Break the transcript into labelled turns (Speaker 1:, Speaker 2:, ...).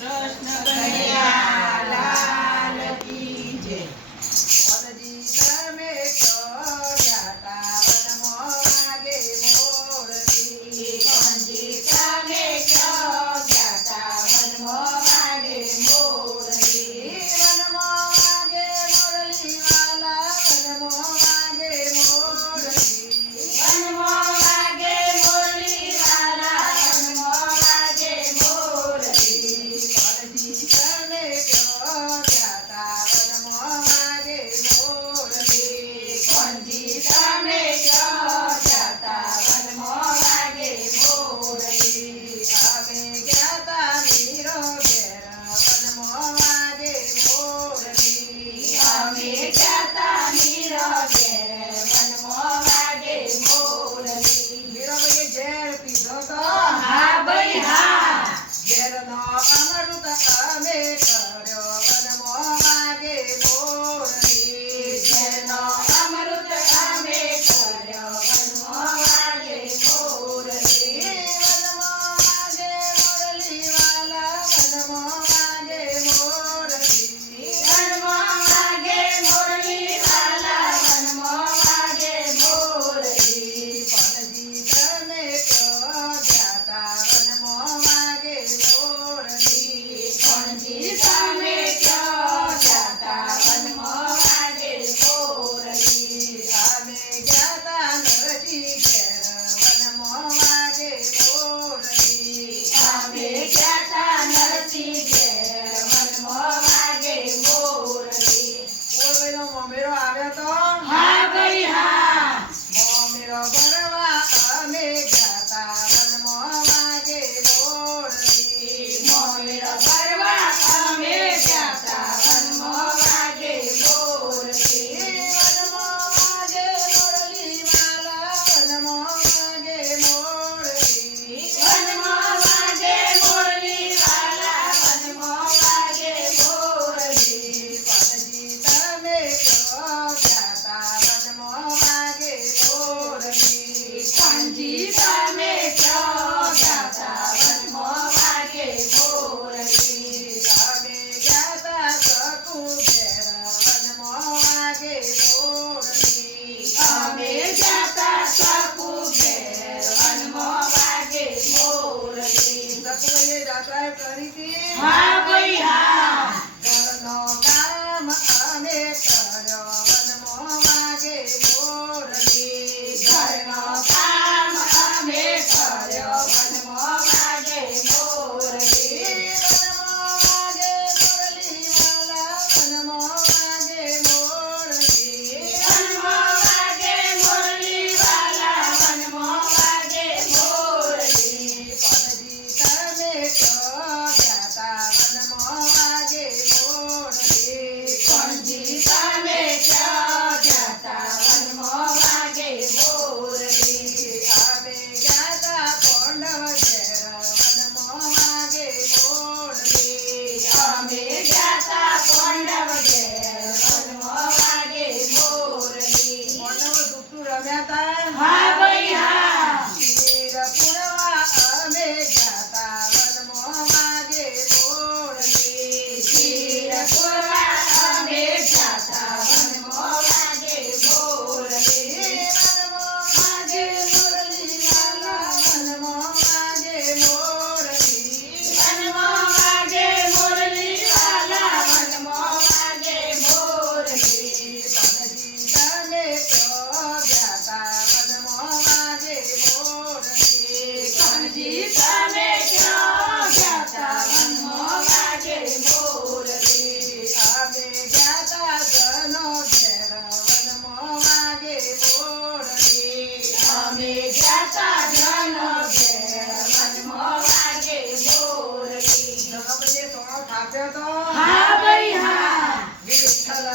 Speaker 1: કૃષ્ણ કન્યા લાલ કી
Speaker 2: Bye. સાસરાએ કરી હતી.
Speaker 1: હા ભાઈ હા.
Speaker 2: સાચો તો
Speaker 1: હા ભાઈ હા.
Speaker 2: વિઠ્ઠલ